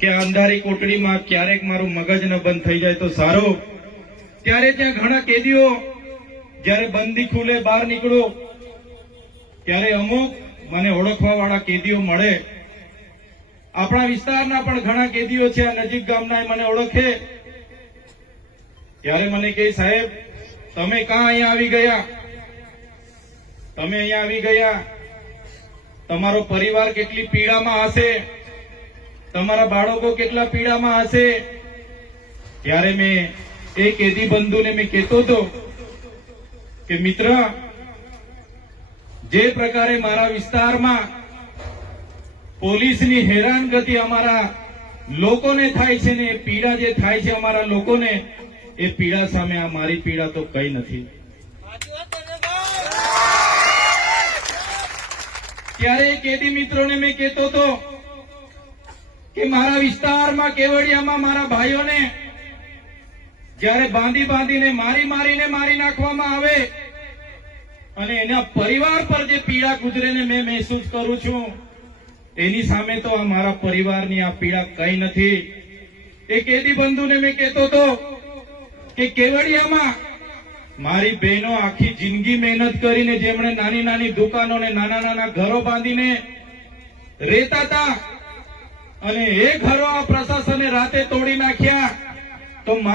કે અંધારી કોટડીમાં ક્યારેક મારું મગજ ન બંધ થઈ જાય તો સારું. ત્યારે ત્યાં ઘણા કેદીઓ જયારે બંદી ખુલે બહાર નીકળો ત્યારે અમુક મને ઓળખવા વાળા કેદીઓ મળે. આપણા વિસ્તારના પણ ઘણા કેદીઓ છે, આ નજીક ગામના મને ઓળખે. ત્યારે મને કહે, સાહેબ તમે ક્યાં અહીંયા આવી ગયા? તમે અહીંયા આવી ગયા, તમારો પરિવાર કેટલી પીડામાં હશે, તમારા બાળકો કેટલા પીડામાં હશે. ત્યારે મેં એ કેદી બંધુને મેં કહેતો હતો કે મિત્ર, જે પ્રકારે મારા વિસ્તારમાં પોલીસની હેરાનગતિ અમારા લોકોને થાય છે ને, એ પીડા જે થાય છે અમારા લોકોને, એ પીડા સામે આ મારી પીડા તો કઈ નથી. ત્યારે કેદી મિત્રોને મેં કહેતો હતો કે મારા વિસ્તારમાં કેવડિયામાં મારા ભાઈઓને જ્યારે બાંધી બાંધીને મારીને મારી નાખવામાં આવે અને એના પરિવાર પર જે પીડા ગુજરે ને મેં મહેસૂસ કરું છું, એની સામે તો આ મારા પરિવારની આ પીડા કઈ નથી. એ કેદી બંધુને મેં કહેતો હતો કે કેવડિયામાં મારી બહેનો આખી જિંદગી મહેનત કરીને જેમણે નાની નાની દુકાનો ને નાના નાના ઘરો બાંધીને રહેતા હતા, અને એ ઘરો આ પ્રશાસને રાતે તોડી નાખ્યા. તો